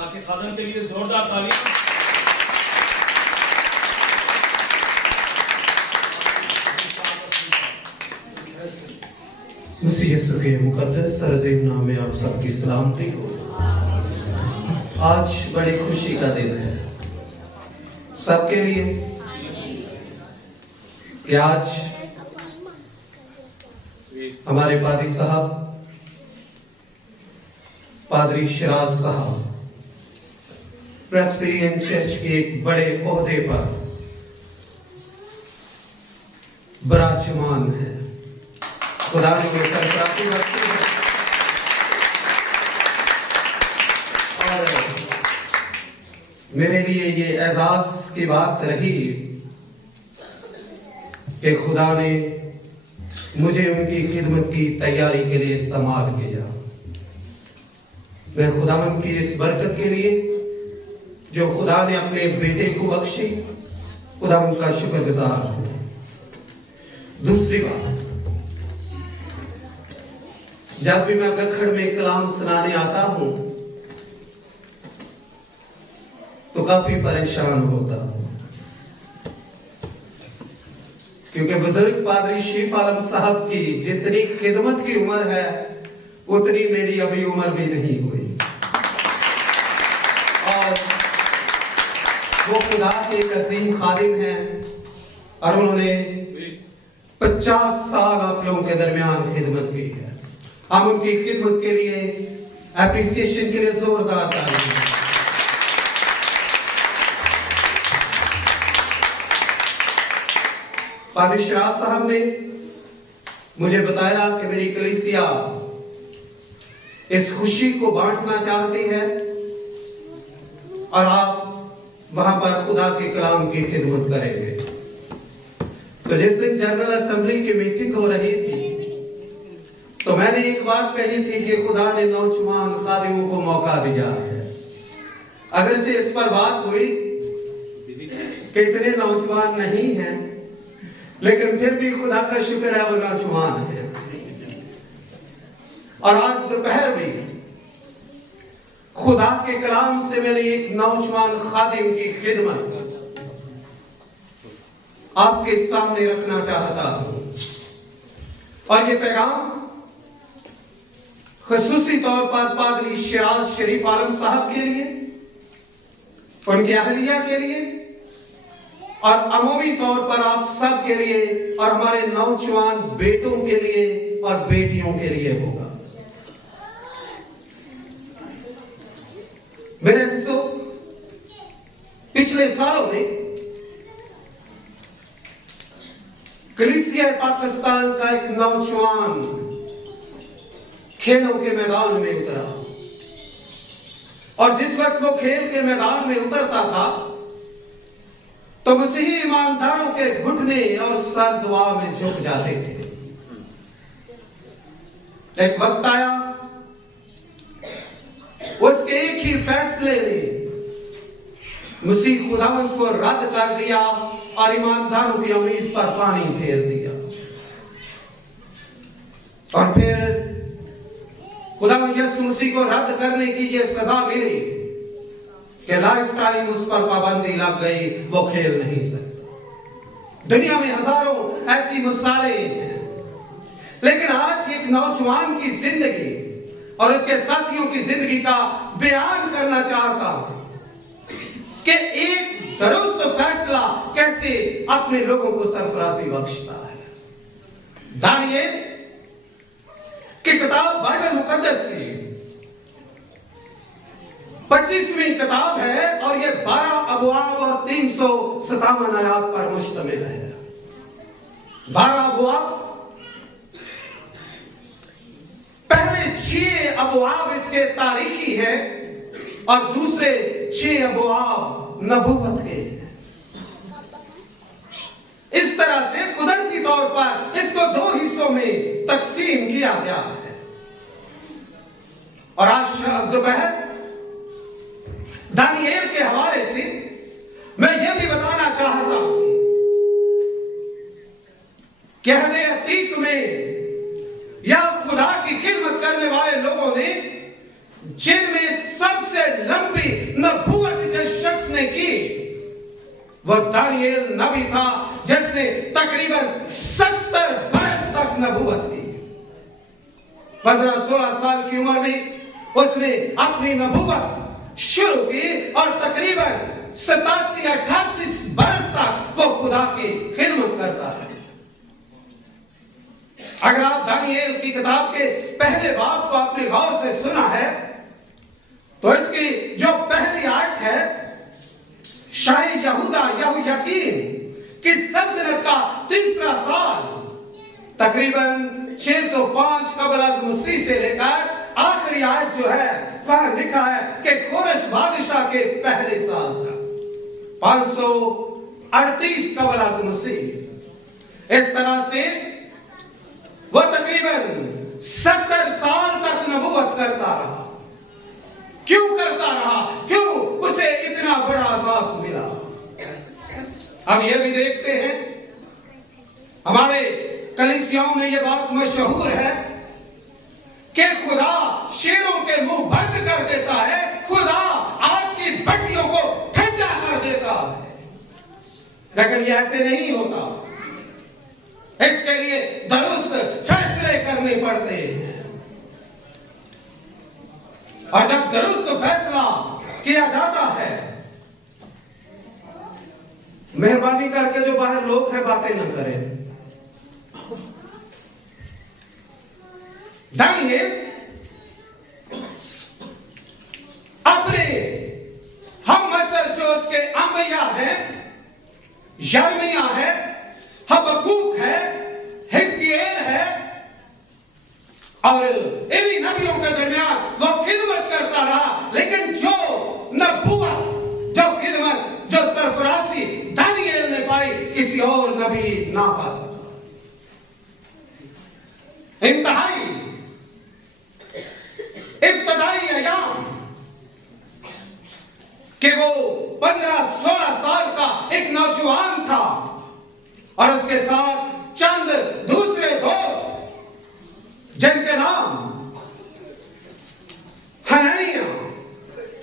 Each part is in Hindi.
ताकि खादम के लिए जोरदार ताली। मसीह यीशु के मुकद्दस अज़ीम नाम में आप सबकी सलामती हो। आज बड़ी खुशी का दिन है सबके लिए कि आज हमारे पादी साहब पादरी शिराज साहब प्रेस्बिटेरियन चर्च के एक बड़े ओहदे पर विराजमान है। खुदा ने उन्हें सरफराजी बख्शी है और मेरे लिए ये एजाज की बात रही कि खुदा ने मुझे उनकी खिदमत की तैयारी के लिए इस्तेमाल किया। मैं खुदावंद की इस बरकत के लिए जो खुदा ने अपने बेटे को बख्शी, खुदावंद का शुक्रगुजार हूं। दूसरी बात, जब भी मैं गखड़ में कलाम सुनाने आता हूं तो काफी परेशान होता हूं, क्योंकि बुजुर्ग पादरी शरीफ आलम साहब की जितनी खिदमत की उम्र है उतनी मेरी अभी उम्र भी नहीं हुई और वो खुदा के एक अजीम खादिम हैं और उन्होंने 50 साल आप लोगों के दरमियान खिदमत की है। हम उनकी खिदमत के लिए एप्रिसिएशन के लिए जोरदार ताली। पादरी शिराज साहब ने मुझे बताया कि मेरी कलीसिया इस खुशी को बांटना चाहती है और आप वहां पर खुदा के कलाम की खिदमत करेंगे। तो जिस दिन जनरल असेंबली की मीटिंग हो रही थी तो मैंने एक बात कही थी कि खुदा ने नौजवान खादिमों को मौका दिया है। अगरचे इस पर बात हुई कि इतने नौजवान नहीं हैं, लेकिन फिर भी खुदा का शुक्र है वो नौजवान है। और आज दोपहर में खुदा के कलाम से मैंने एक नौजवान खादिम की खिदमत आपके सामने रखना चाहता हूं और ये पैगाम खुसूसी तौर पर पादरी शिराज शरीफ आलम साहब के लिए, उनके अहलिया के लिए और अमूमी तौर पर आप सब के लिए और हमारे नौजवान बेटों के लिए और बेटियों के लिए होगा। मेरे पिछले सालों में कलीसिया पाकिस्तान का एक नौजवान खेलों के मैदान में उतरा और जिस वक्त वो खेल के मैदान में उतरता था तो मसीही ईमानदारों के घुटने और सर दुआ में झुक जाते थे। एक वक्त आया, उसके एक ही फैसले ने मसीह खुदावंद को रद्द कर दिया और ईमानदारों की उम्मीद पर पानी फेर दिया। और फिर खुदावंद यीशु मसीह को रद्द करने की ये सजा मिली कि लाइफ टाइम उस पर पाबंदी लग गई, वो खेल नहीं सकता। दुनिया में हजारों ऐसी मिसालें हैं, लेकिन आज एक नौजवान की जिंदगी और उसके साथियों की जिंदगी का बयान करना चाहता हूं कि एक दुरुस्त फैसला कैसे अपने लोगों को सरफराजी बख्शता है। दानिएल की किताब बाइबल मुकद्दस की 25वीं किताब है और ये 12 अबवाब और 357 आयात पर मुश्तमिल है। 12 अबवाब, पहले 6 अबवाब इसके तारीखी है और दूसरे 6 अबवाब नबूवत के। इस तरह से कुदरती तौर पर इसको 2 हिस्सों में तकसीम किया गया है। और आज दोपहर दानिएल के हवाले से मैं यह भी बताना चाहता हूं कि अहले अतीक में या खुदा की खिदमत करने वाले लोगों ने जिनमें सबसे लंबी नबूवत जिस शख्स ने की वो दानियेल नबी था, जिसने तकरीबन 70 बरस तक नबूवत की। 15-16 साल की उम्र में उसने अपनी नबूवत शुरू की और तकरीबन 87-88 बरस तक वो खुदा की खिदमत करता है। अगर आप दानियेल की किताब के पहले बाब को आपने गौर से सुना है तो इसकी जो पहली आयत है, शाही यहूदा यहोयाकीम की सल्तनत का तीसरा साल तकरीबन 605 कबल अज़ मसीह से लेकर आखिरी आयत जो है वह लिखा है कि कोरेश बादशाह के पहले साल तक 538 कबल अज़ मसीह। इस तरह से वह तकरीबन 70 साल तक नबूवत करता रहा। क्यों करता रहा? क्यों उसे इतना बड़ा एहसास मिला? हम ये भी देखते हैं, हमारे कलीसियाओं में ये बात मशहूर है कि खुदा शेरों के मुंह बंद कर देता है, खुदा आपकी भट्टियों को ठंडा कर देता है। लेकिन ये ऐसे नहीं होता। इसके लिए दुरुस्त फैसले करने पड़ते हैं और जब दुरुस्त फैसला किया जाता है, मेहरबानी करके जो बाहर लोग हैं बातें न करें। दानियेल अपने हम मसल जो उसके अंबिया हैं, यर्मिया है, हबक्कूक है, हिजकियेल है और इन्हीं नबियों के दरमियान वो खिदमत करता रहा। लेकिन जो नबूवत, जो खिदमत, जो सरफराजी दानियेल ने पाई किसी और नबी ना पा सका। इंतहाई इब्तदाई अयाम कि वो 15-16 साल का एक नौजवान था और उसके साथ चंद दूसरे दोस्त जिनके नाम हननिया,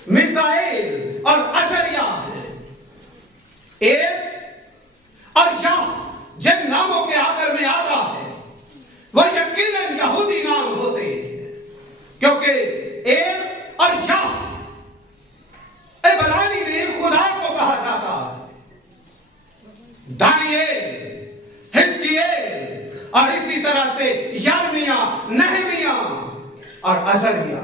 मिसाएल और अजरिया है। एल और या जिन नामों के आखिर में आता है वह यकीनन यहूदी नाम होते हैं, क्योंकि एल और या इब्रानी में खुदा को कहा जाता है। दानियेल, हिजकियेल और इसी तरह से यर्मिया, नहमिया और अजरिया।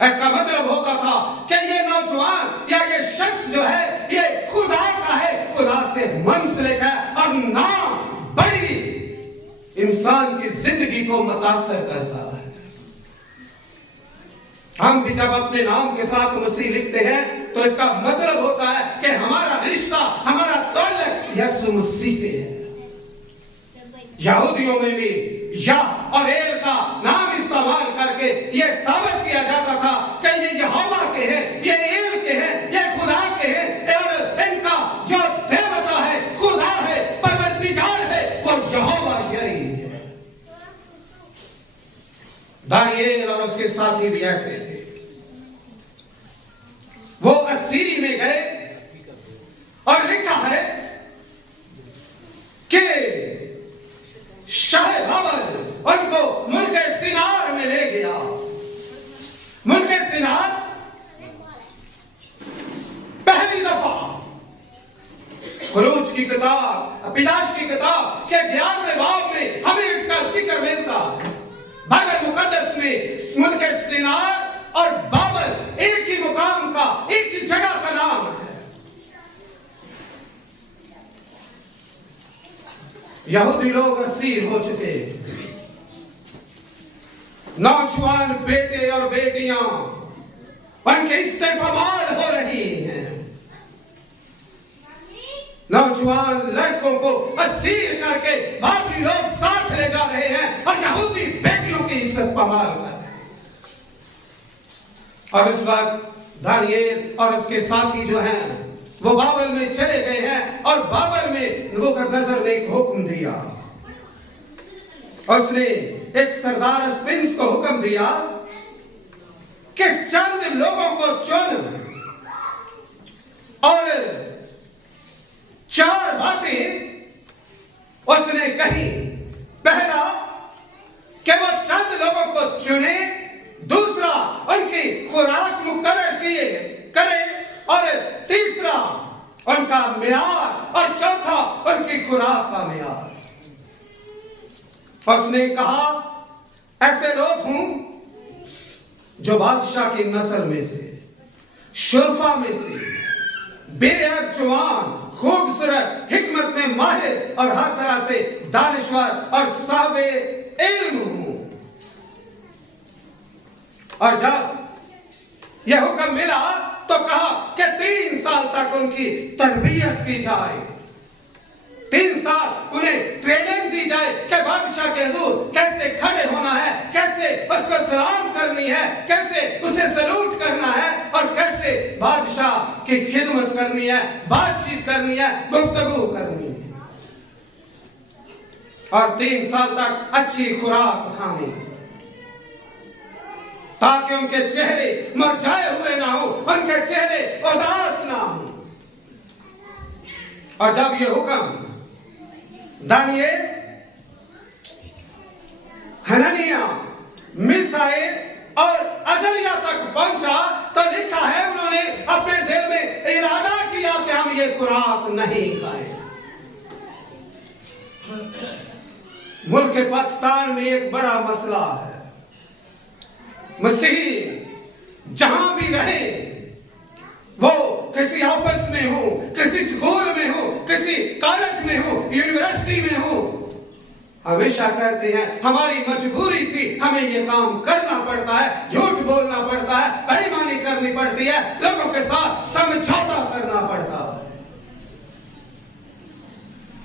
इसका मतलब होता था कि ये नौजवान या ये शख्स जो है ये खुदा का है, खुदा से मुंसलिक है और नाम बड़ी इंसान की जिंदगी को मुतासर करता है। हम भी जब अपने नाम के साथ मसीह लिखते हैं तो इसका मतलब होता है कि हमारा रिश्ता, हमारा ताल्लुक यीशु मसीह से है। यहूदियों में भी या और एल का नाम इस्तेमाल करके यह साबित किया जाता था कि ये यहोवा के हैं, ये एल के हैं, ये खुदा के हैं और इनका जो देवता है, खुदा है, परवरदिगार है, वो यहोवा यरी है। दानियेल और उसके साथी भी ऐसे थे। वो असीरी में गए और लिखा है कि शाह बाबर उनको मुल्क सिनार में ले गया। मुल्क सिनार पहली दफा खुरूज की किताब, पिदाश की किताब के 11वें बाब में हमें इसका जिक्र मिलता है। बाइबल मुकद्दस में मुल्क सिनार और बाबल एक ही मुकाम का, एक ही जगह का नाम है। यहूदी लोग असीर हो चुके, नौजवान बेटे और बेटियां उनके इस्तेमाल हो रही हैं। नौजवान लड़कों को असीर करके बाकी लोग साथ ले जा रहे हैं और यहूदी बेटियों की इज्जत पमाल कर रहे हैं। और इस वक्त दानियेल और उसके साथी जो हैं वो बाबल में चले गए हैं और बाबल में नबूकदनेस्सर ने एक हुक्म दिया। उसने एक सरदार स्पिंस को हुक्म दिया कि चंद लोगों को चुन और 4 बातें उसने कही। पहला कि वो चंद लोगों को चुने, दूसरा उनकी खुराक मुकर्रर करे, और तीसरा उनका मियार, और चौथा उनकी खुराक का मियार। उसने कहा ऐसे लोग हूं जो बादशाह की नस्ल में से, शुरफा में से, बेअब जवान, खूबसूरत, हिकमत में माहिर और हर तरह से दानिश्वर और साहिबे इल्म हूं। और जब यह हुक्म मिला तो कहा कि 3 साल तक उनकी तरबियत की जाए, 3 साल उन्हें ट्रेनिंग दी जाए कि बादशाह के हुजूर कैसे खड़े होना है, कैसे उसको सलाम करनी है, कैसे उसे सलूट करना है, और कैसे बादशाह की खिदमत करनी है, बातचीत करनी है, गुफ्तगू करनी है, और 3 साल तक अच्छी खुराक खानी, ताकि उनके चेहरे मुरझाए हुए ना हो, उनके चेहरे उदास ना हो। और जब यह हुक्म दानियेल, हननिया, मिसाएल और अजरिया तक पहुंचा तो लिखा है उन्होंने अपने दिल में इरादा किया कि हम ये खुराक नहीं खाएं। मुल्क पाकिस्तान में एक बड़ा मसला है। मसीही जहां भी रहे, वो किसी ऑफिस में हो, किसी स्कूल में हो, किसी कॉलेज में हो, यूनिवर्सिटी में हो, हमेशा कहते हैं हमारी मजबूरी थी, हमें ये काम करना पड़ता है, झूठ बोलना पड़ता है, बेईमानी करनी पड़ती है, लोगों के साथ समझौता करना पड़ता है।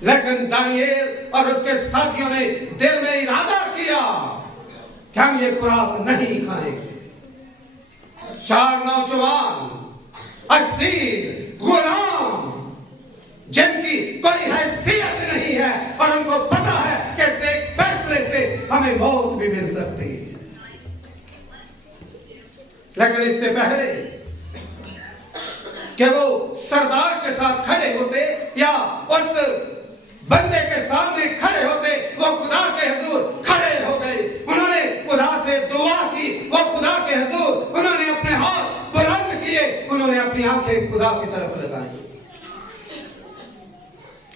लेकिन दानियेल और उसके साथियों ने दिल में इरादा किया कि हम ये खुराक नहीं खाएंगे। 4 नौजवान, असीर, गुलाम, जिनकी कोई हैसियत नहीं है और उनको पता है कि एक फैसले से हमें मौत भी मिल सकती है, लेकिन इससे पहले कि वो सरदार के साथ खड़े होते या उस बंदे के सामने खड़े होते, वो खुदा के हुजूर खड़े हो गए। उन्होंने खुदा से दुआ की, वो खुदा के हुजूर उन्होंने अपने हाथ बुलंद किए, उन्होंने अपनी आंखें खुदा की तरफ लगाई,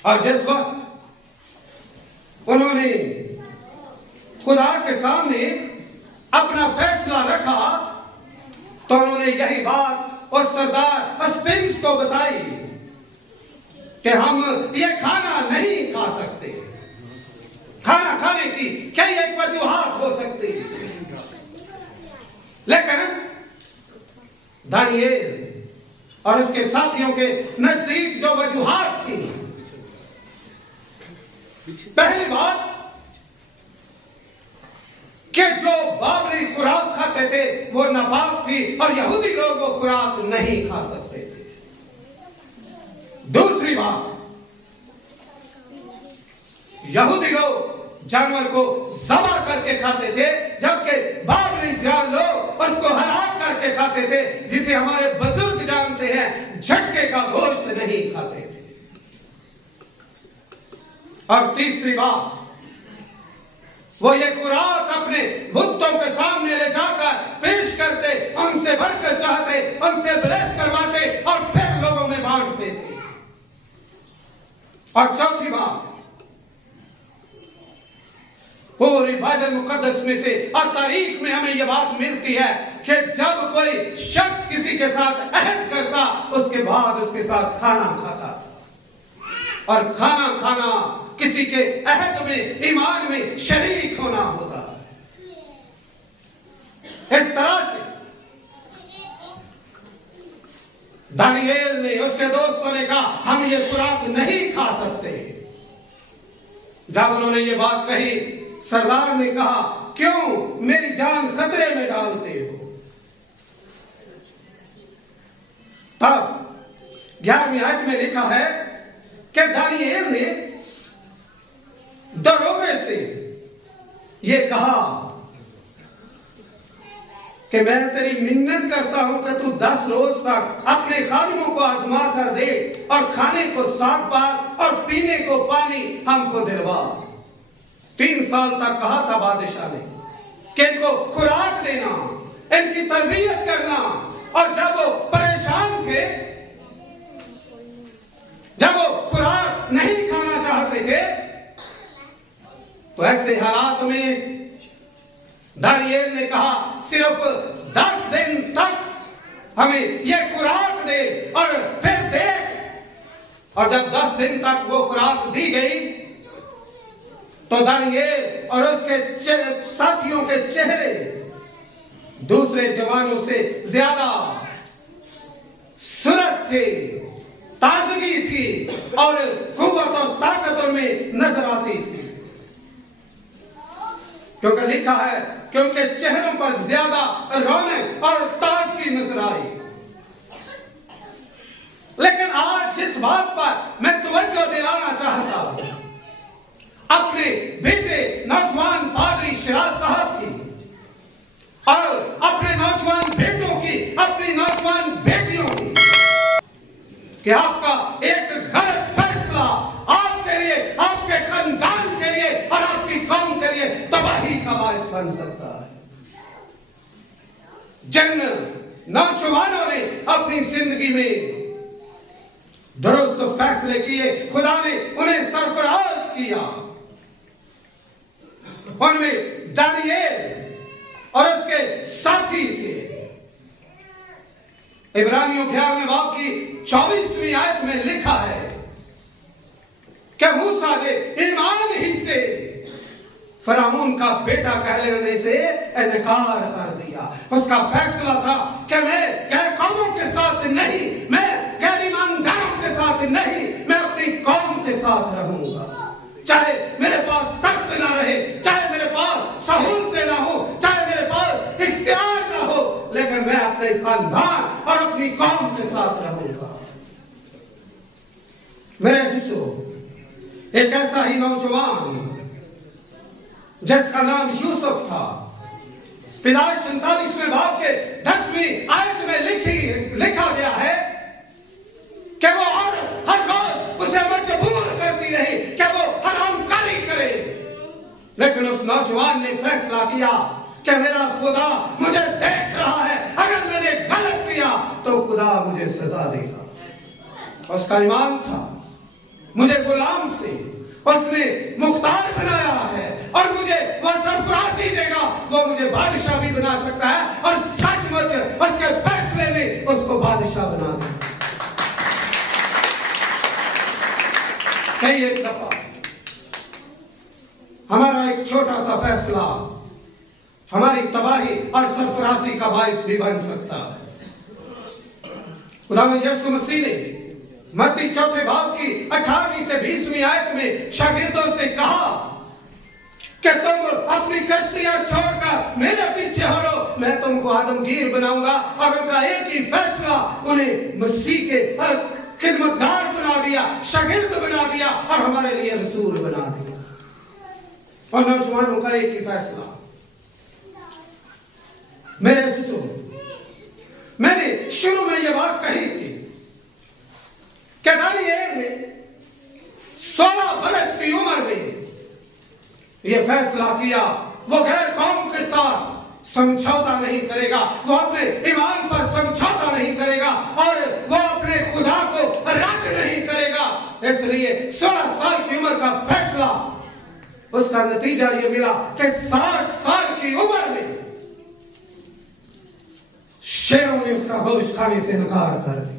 और जिस वक्त उन्होंने खुदा के सामने अपना फैसला रखा तो उन्होंने यही बात उस सरदार स्पिंस को बताई कि हम ये खाना नहीं खा सकते। खाना खाने की कई एक वजूहात हो सकती, लेकिन दानियेल और उसके साथियों के नजदीक जो वजूहात थी, पहली बात कि जो बाबरी खुराक खाते थे वो नापाक थी और यहूदी लोग वो खुराक नहीं खा सकते थे। दूसरी बात, यहूदी लोग जानवर को ज़बह करके खाते थे, जबकि बाबरी जान लोग उसको हलाक करके खाते थे, जिसे हमारे बुजुर्ग जानते हैं झटके का गोश्त नहीं खाते थे। और तीसरी बात, वो ये खुराक अपने बुतों के सामने ले जाकर पेश करते, उनसे बरकत चाहते, उनसे ब्लेस करवाते और फिर लोगों में बांटते थे। और चौथी बात, पूरी बाइबल मुकद्दस में से और तारीख में हमें यह बात मिलती है कि जब कोई शख्स किसी के साथ अहद करता, उसके बाद उसके साथ खाना खाता, और खाना खाना किसी के अहद में, ईमान में शरीक होना होता है। इस तरह से दानियेल ने, उसके दोस्तों ने कहा हम ये खुराक नहीं खा सकते। जब उन्होंने ये बात कही, सरदार ने कहा क्यों मेरी जान खतरे में डालते हो? तब 11वीं आयत में लिखा है कि दानियेल ने दरोगे से ये कहा कि मैं तेरी मिन्नत करता हूं कि तू 10 रोज तक अपने खादिमों को आजमा कर दे और खाने को साग पात और पीने को पानी हमको दिलवा। 3 साल तक कहा था बादशाह ने कि इनको खुराक देना, इनकी तरबियत करना, और जब वो परेशान थे, जब वो खुराक नहीं खाना चाहते थे, तो ऐसे हालात में दानिएल ने कहा सिर्फ 10 दिन तक हमें यह खुराक दे और फिर देख। और जब 10 दिन तक वो खुराक दी गई तो दानिएल और उसके साथियों के चेहरे दूसरे जवानों से ज्यादा सूरत थे, ताजगी थी और कुव्वत और ताकत में नजर आती थी। क्योंकि लिखा है कि उनके चेहरों पर ज्यादा रौनक और ताजगी नजर आई। लेकिन आज जिस बात पर मैं तवज्जो दिलाना चाहता हूं, अपने बेटे नौजवान पादरी शिराज साहब की और अपने नौजवान बेटों की, अपनी नौजवान बेटियों की, कि आपका एक गलत फैसला आपके लिए, आपके खानदान के लिए और आपकी कौम के लिए तबाही का बायस बन सकता है। जिन नौजवानों ने अपनी जिंदगी में दुरुस्त फैसले किए, खुदा ने उन्हें सरफराज किया। उनमें दानिएल और उसके साथी थे। इब्रानियों 11वें बाब की 24वीं आयत में लिखा है कि मूसा ने ईमान ही से फराऊन का बेटा कहलाने से इनकार कर दिया। उसका फैसला था कि मैं गैर कौमों के साथ नहीं, मैं गैर ईमानदारों के साथ नहीं, मैं अपनी कौम के साथ रहूंगा। चाहे मेरे पास तख्त ना रहे, चाहे मेरे पास सहूलतें ना हो, चाहे मेरे पास इख्तियार ना हो, लेकिन मैं अपने खानदान और अपनी कौम के साथ रहूंगा। मेरे शिशु, एक ऐसा ही नौजवान जिसका नाम यूसुफ था, पैदाइश 47वें बाब के 10वीं आयत में लिखा गया है कि वो हर रोज उसे मजबूर करती रही कि वो हरामकारी करे, लेकिन उस नौजवान ने फैसला किया कि मेरा खुदा मुझे देख रहा है, अगर मैंने गलत किया तो खुदा मुझे सजा देगा। उसका ईमान था, मुझे गुलाम से उसने मुख्तार बनाया है और मुझे वो सरफराजी देगा, वो मुझे बादशाह भी बना सकता है और सचमुच उसके फैसले ने उसको बादशाह बना दिया। कई एक दफा हमारा एक छोटा सा फैसला हमारी तबाही और सरफराजी का बायस भी बन सकता है। खुदावंद यीशु मसीह ने मत्ती 4 बाब की 18वीं से 20वीं आयत में शागिर्दों से कहा कि तुम अपनी कश्तियां छोड़कर मेरे पीछे हटो, मैं तुमको आदमगीर बनाऊंगा। और उनका एक ही फैसला उन्हें मसीह के खिदमतगार बना दिया, शागिर्द बना दिया और हमारे लिए रसूल बना दिया। और नौजवानों का एक ही फैसला। मेरे शिशु, मैंने शुरू में यह बात कही थी कि दानिएल ने 16 बरस की उम्र में यह फैसला किया वो गैर कौम के साथ समझौता नहीं करेगा, वो अपने ईमान पर समझौता नहीं करेगा और वो अपने खुदा को रद्द नहीं करेगा। इसलिए 16 साल की उम्र का फैसला, उसका नतीजा यह मिला कि 60 साल की उम्र में शेरों ने उसका गोश्त खाने से इनकार कर दिया।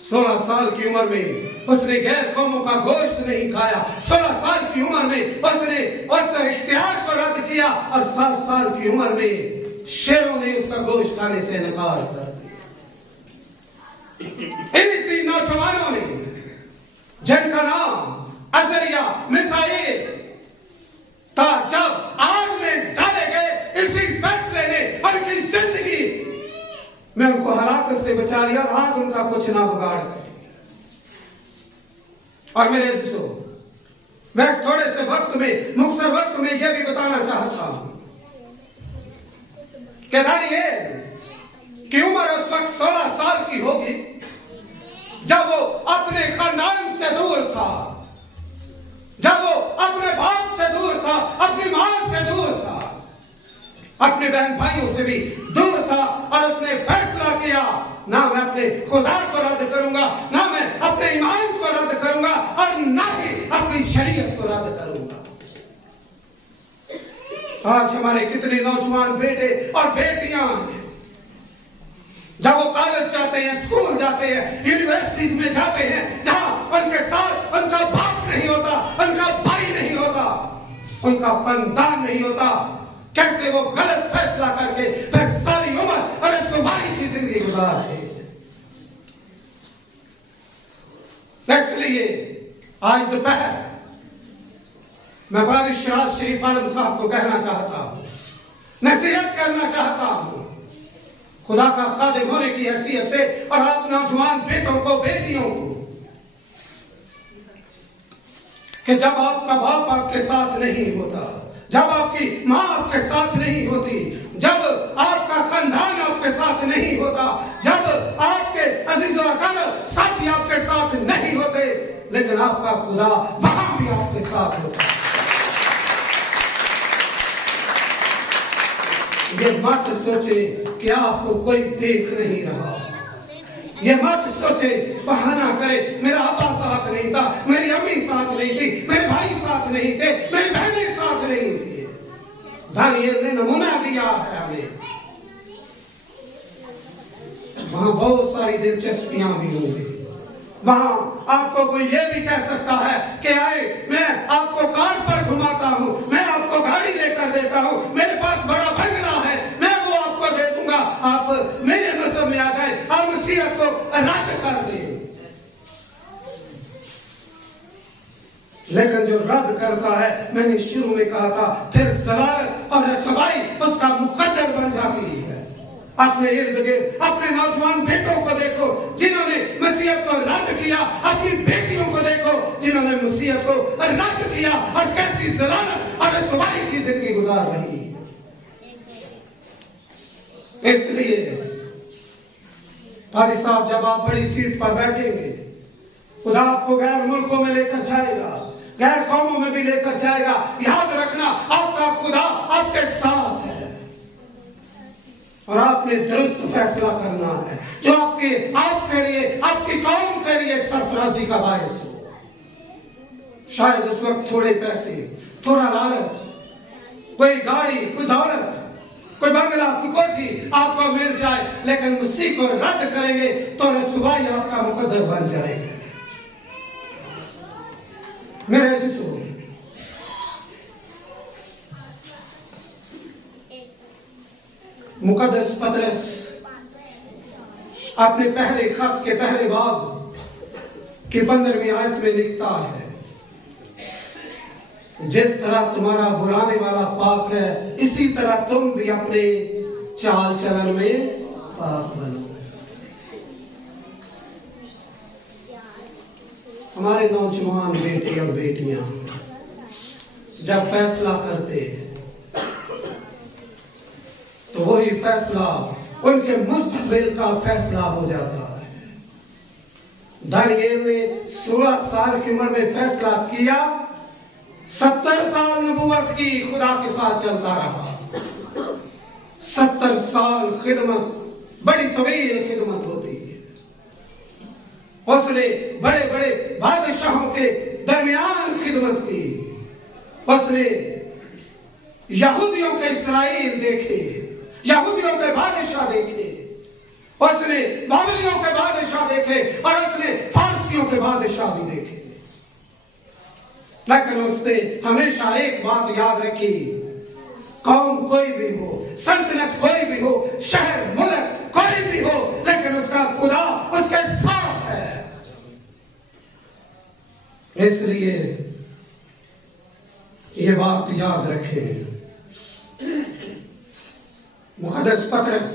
16 साल की उम्र में उसने गैर कौमों का गोश्त नहीं खाया। 16 साल की उम्र में उसने इख्तियार को रद्द किया और 7 साल की उम्र में शेरों ने उसका गोश्त खाने से इनकार कर दिया। इन 3 नौजवानों ने, जिनका नाम अजरिया, मिसाइल था, जब आग में डाले गए, इसी फैसले ने उनकी जिंदगी में उनको हलाकत से बचा लिया और आग उनका कुछ ना बिगाड़ सके। और मेरे शिशु, मैं इस थोड़े से वक्त में, मुख्तर वक्त में यह भी बताना चाहता हूं कि दानियेल की उम्र उस वक्त 16 साल की होगी जब वो अपने खानदान से दूर था, जब वो अपने बाप से दूर था, अपनी मां से दूर था, अपने बहन भाइयों से भी दूर था। और उसने फैसला किया, ना मैं अपने खुदा को रद्द करूंगा, ना मैं अपने ईमान को रद्द करूंगा, और ना ही अपनी शरीयत को रद्द करूंगा। आज हमारे कितने नौजवान बेटे और बेटियां हैं, जब वो कॉलेज जाते हैं, स्कूल जाते हैं, यूनिवर्सिटीज में जाते हैं, जहां उनके साथ उनका बाप नहीं होता, उनका भाई नहीं होता, उनका खानदान नहीं होता, कैसे वो गलत फैसला करके फिर सारी उम्र और सुबाई की जिंदगी गुजारते हैं। इसलिए आज दोपहर मैं वालिद शराज शरीफ आलम साहब को कहना चाहता हूं, नसीहत करना चाहता हूं, खुदा का खादिम होने की हैसियत से, और आप नौजवान बेटों को, बेटियों को, कि जब आपका बाप आपके साथ नहीं होता, जब आपकी मां आपके साथ नहीं होती, जब आपका खानदान आपके साथ नहीं होता, जब आपके अजीज और अकारब साथी आपके साथ नहीं होते, लेकिन आपका खुदा वहां भी आपके साथ होता है। ये मत सोचे कि आपको कोई देख नहीं रहा, ये मत सोचे, बहाना करे मेरा अब्बा साथ नहीं था, मेरी अम्मी साथ नहीं थी, मेरे भाई साथ नहीं थे, मेरी बहनें साथ नहीं थी। दानियेल ने नमूना दिया है हमें। वहां बहुत सारी दिलचस्पियां भी होंगी। वहां आपको कोई ये भी कह सकता है कि आए मैं आपको कार पर घुमाता हूं, मैं आपको गाड़ी लेकर देता हूं, मेरे पास बड़ा बंगला है, मैं वो आपको दे दूंगा, आप मेरे मजहब में आ जाए और मसीहत को रद्द कर दे। लेकिन जो रद्द करता है, मैंने शुरू में कहा था, फिर ज़लालत और रसवाई उसका मुकद्दर बन जाती है। अपने इर्द गिर्द अपने नौजवान बेटों को देखो जिन्होंने मसीहत को रद्द किया, अपनी बेटियों को देखो जिन्होंने मसीहत को रद्द किया, और कैसी ज़लालत और रसवाई की जिंदगी गुजार रही है। इसलिए भाई साहब, जब आप बड़ी सीट पर बैठेंगे, खुदा आपको गैर मुल्कों में लेकर जाएगा, गैर कौमों में भी लेकर जाएगा। याद रखना, आपका खुदा आपके साथ है, और आपने दुरुस्त फैसला करना है जो आपके लिए, आपकी कौम के लिए सरफराजी का बायस हो। शायद उस वक्त थोड़े पैसे, थोड़ा लालच, कोई गाड़ी, कोई दौलत, कोई बंगला, कोई कोठी आपको मिल जाए, लेकिन उसी को रद्द करेंगे तो रसवाई आपका मुकद्दर बन जाएगा। मेरे अजीजों, मुकद्दस पतरस अपने पहले खत के पहले बाब की 15वीं आयत में लिखता है, जिस तरह तुम्हारा बुलाने वाला पाक है, इसी तरह तुम भी अपने चाल चलन में पाक बनो। हमारे नौजवान बेटे और बेटियां जब फैसला करते हैं तो वही फैसला उनके मुस्तकबिल का फैसला हो जाता है। दानियेल ने 16 साल की उम्र में फैसला किया, 70 साल नबूवत की खुदा के साथ चलता रहा। 70 साल खिदमत, बड़ी तवील खिदमत होती है। उसने बड़े बड़े बादशाहों के दरमियान खिदमत की, उसने यहूदियों के इस्राएल देखे, यहूदियों के बादशाह देखे, उसने बाबलियों के बादशाह देखे, और उसने फारसियों के बादशाह भी देखे। लेकिन उसने हमेशा एक बात याद रखी, कौम कोई भी हो, सल्तनत कोई भी हो, शहर मुल्क कोई भी हो, लेकिन उसका खुदा उसके साथ है। इसलिए ये बात याद रखें। मुकद्दस पतरस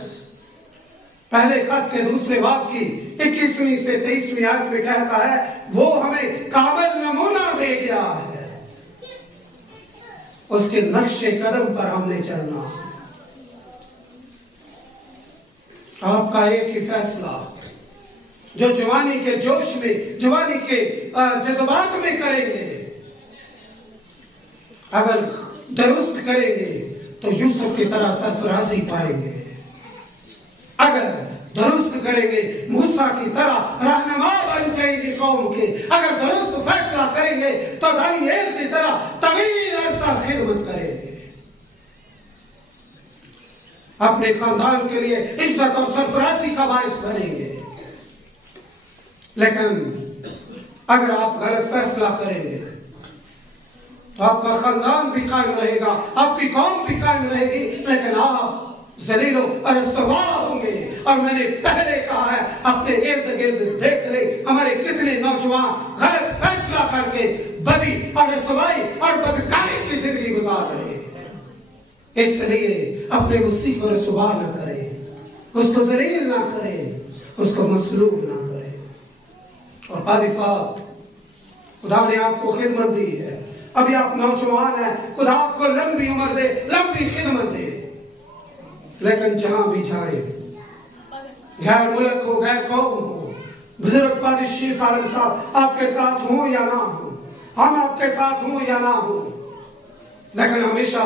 पहले खत के दूसरे बाब की 21वीं से 23वीं आयत में कहता है, वो हमें काबिल नमूना दे गया है, उसके नक्शे कदम पर हमने चलना। आपका एक ही फैसला जो जवानी के जोश में, जवानी के जज्बात में करेंगे, अगर दुरुस्त करेंगे तो यूसुफ की तरह सरफराजी पाएंगे। अगर दुरुस्त करेंगे मूसा की तरह रहनुमा बन जाएंगे कौम के। अगर दुरुस्त फैसला करेंगे तो दानिएल की तरह तवील अरसा खिदमत करेंगे, अपने खानदान के लिए इज्जत और सरफराजी का बायस बनेंगे। लेकिन अगर आप गलत फैसला करेंगे तो आपका खानदान भी कायम रहेगा, आपकी कौम भी कायम रहेगी, लेकिन आप जलीलो और रुसवा होंगे। और मैंने पहले कहा है, अपने इर्द गिर्द देख ले हमारे कितने नौजवान गलत फैसला करके बदी और रुसवाई और बदकारी की जिंदगी गुजार रहे हैं। इसलिए अपने उसी को रुसवा न करें, उसको जलील ना करें, उसको मसलूब ना करें। और कादी साहब, खुदा ने आपको खिदमत दी है, अभी आप नौजवान हैं, खुदा आपको लंबी उम्र दे, लंबी खिदमत दे। लेकिन जहां भी जाए, गैर मुल्क हो, गैर कौम हो, बुजुर्ग पादी शीफ आलम साहब आपके साथ हो या ना हो, हम आपके साथ हो या ना हो, लेकिन हमेशा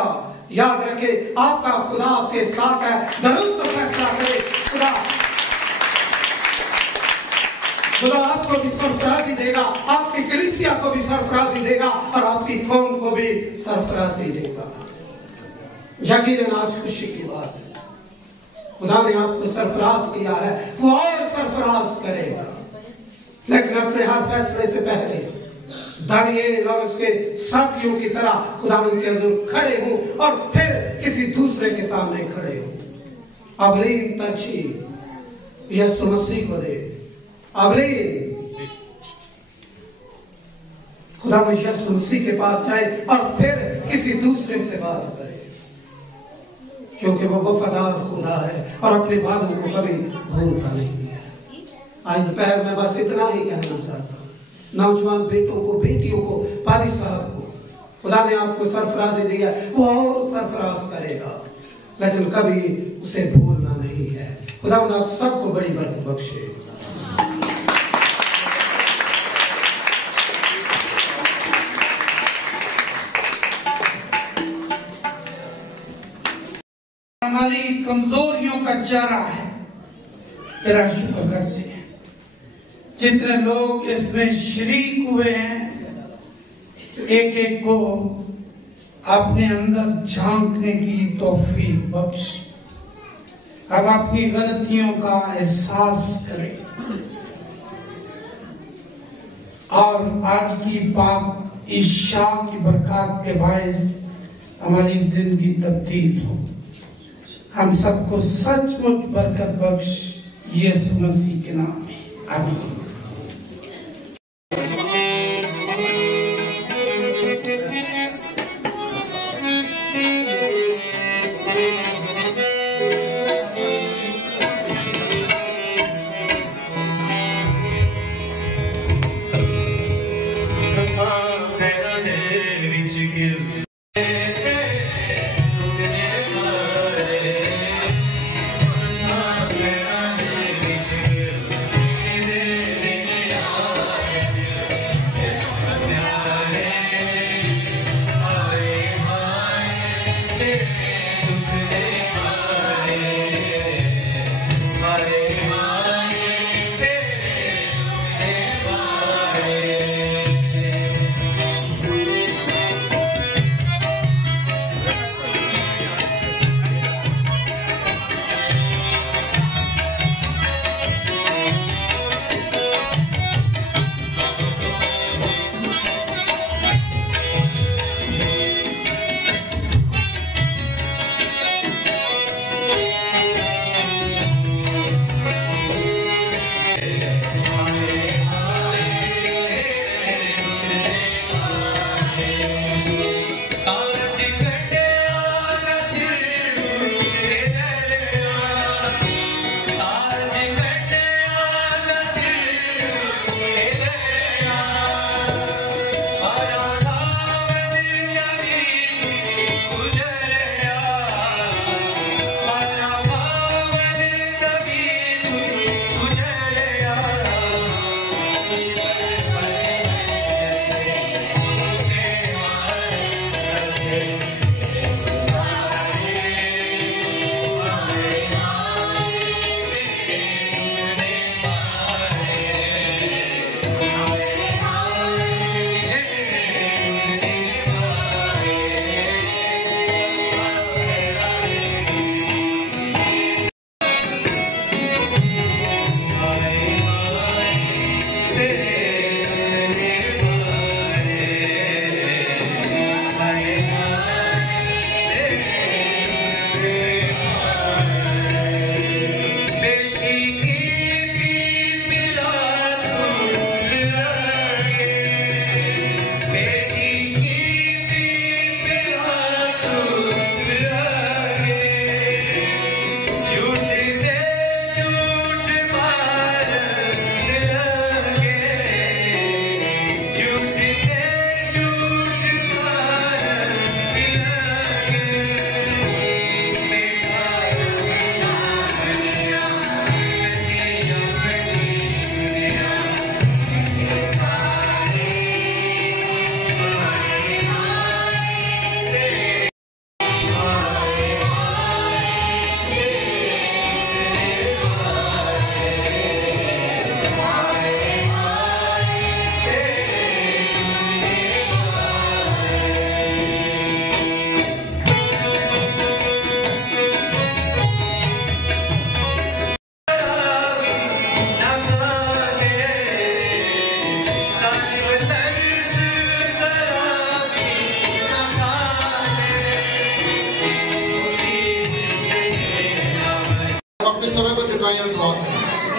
याद रखे आपका खुदा आपके साथ है। दुरुस्त फैसला करे, खुदा आपको भी सरफराजी देगा, आपकी कलीसिया को भी सरफराजी देगा और आपकी कौम को भी सरफराजी देगा। यकीनन आज खुशी की बात है, खुदा ने आपको सरफराज किया है, वो और सरफराज करेगा। लेकिन अपने हर फैसले से पहले दानिएल और उसके साथियों की तरह खुदा के हुजूर खड़े हों और फिर किसी दूसरे के सामने खड़े हों। अवलीन तरजीह यीशु मसीह को दे, अवलीन खुदा में यीशु मसीह के पास जाए और फिर किसी दूसरे से बात करे, क्योंकि वो वफादार खुदा है और अपने वादों को कभी भूलता नहीं है। आज दोपहर में बस इतना ही कहना चाहता हूँ, नौजवान बेटों को, बेटियों को, पादी साहब को, खुदा ने आपको सरफराजी दिया, वो और सरफराज करेगा, लेकिन कभी उसे भूलना नहीं है। खुदा आप सबको बड़ी बरकत बख्शे। हमारी कमजोरियों का चारा है, तेरा शुक्र करते हैं। जितने लोग इसमें शरीक हुए हैं, एक एक को अपने अंदर झांकने की तौफीक बख्श। हम अपनी गलतियों का एहसास करें और आज की पाक इशा की बरकत के बायस हमारी जिंदगी तब्दील हो। हम सबको सचमुच बरकत बख्श, यीशु मसीह के नाम में आमीन। Yeah.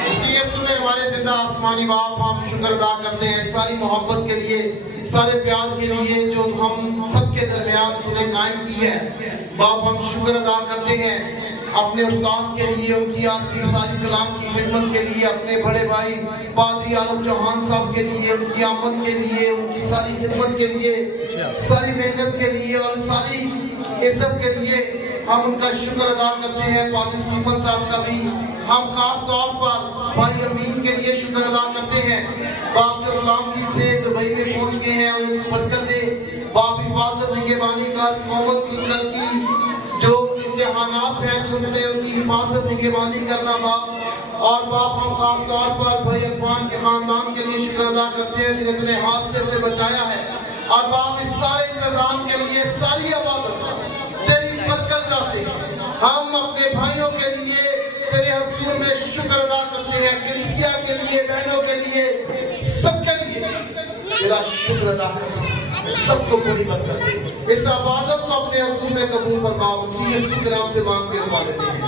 उसी यीशु में हमारे जिंदा आसमानी बाप, हम शुक्र अदा करते हैं सारी मोहब्बत के लिए, सारे प्यार के लिए जो हम सबके दरमियान तूने कायम की है। बाप हम शुक्र अदा करते हैं अपने उस्ताद के लिए, उनकी आपकी सारी कलाम की खिदमत के लिए, अपने बड़े भाई पादरी आलम चौहान साहब के लिए, उनकी आमद के लिए, उनकी सारी खिदमत के लिए, सारी मेहनत के लिए और सारी इज्जत के लिए हम उनका शुक्र अदा करते हैं। पादरी स्टीफन साहब का भी हम खास तौर पर भाई अमीन के लिए शुक्र अदा करते हैं। बाप जो सलामती से दुबई में पहुंच गए हैं, उन्हें बरकत दे। बाप हिफाजत निगहबानी कर, कौमत की जो इम्तिहानात हैं उनमें उनकी हिफाजत निगहबानी करना बाप। और बाप हम खास तौर पर भाई अफवान के खानदान के लिए शुक्र अदा करते हैं जिन्हें तूने हादसे से बचाया है। और बाप इस सारे इंतजाम के लिए, सारी इबादत तेरी बरकत चाहते हैं। हम अपने भाइयों के लिए तेरे हजूर में शुक्र अदा करते हैं, कलीसिया के लिए, बहनों के लिए, सबके लिए तेरा शुक्र अदा करते हैं। सबको पूरी बरकत दे। इस इबादत को अपने हजूर में कबूल फरमाओ, उसी यीशु के नाम से मांग के दुआ लेते हैं,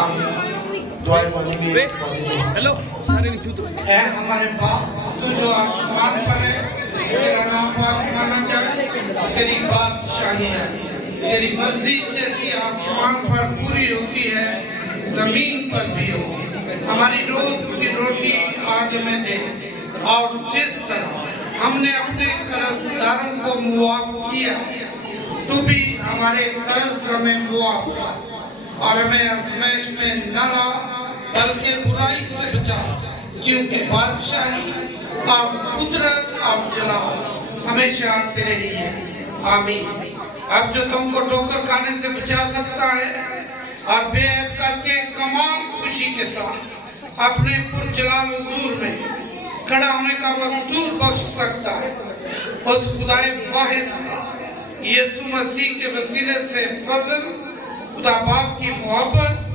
आमीन। दुआएं मांगेंगे। हेलो सारे नीचे उतरो। है हमारे बाप तू जो आसमान पर है, तेरा नाम पाक माना जाए, तेरी बादशाही है, तेरी मर्जी जैसी आसमान पर पूरी होती है जमीन पर भी हो। हमारी रोज की रोटी आज हमें दे, और जिस तरह हमने अपने कर्जदारों को मुआफ किया, तू भी हमारे कर्ज हमें मुआफ कर, और हमें आजमाइश में न ला बल्कि बुराई से बचा, क्योंकि बादशाही और कुदरत और जलाल हमेशा तेरे ही है, आमीन। अब जो तुमको ठोकर खाने से बचा सकता है और बेअद करके कमाल खुशी के साथ अपने पुरजलाल हुजूर में खड़ा होने का मकदूर बख्श सकता है, उस खुदाए वाहिद का यीशु मसीह के वसीले से फजल, खुदा बाप की मोहब्बत,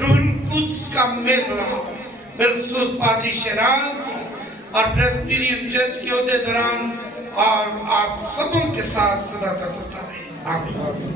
रूहुल कुद्स का मेल रहा, बिलखुसूस पादरी शिराज और प्रेस्बिटेरियन चर्च के ओहदेदारान और आप सबों के साथ सदा तक होता है, आमीन।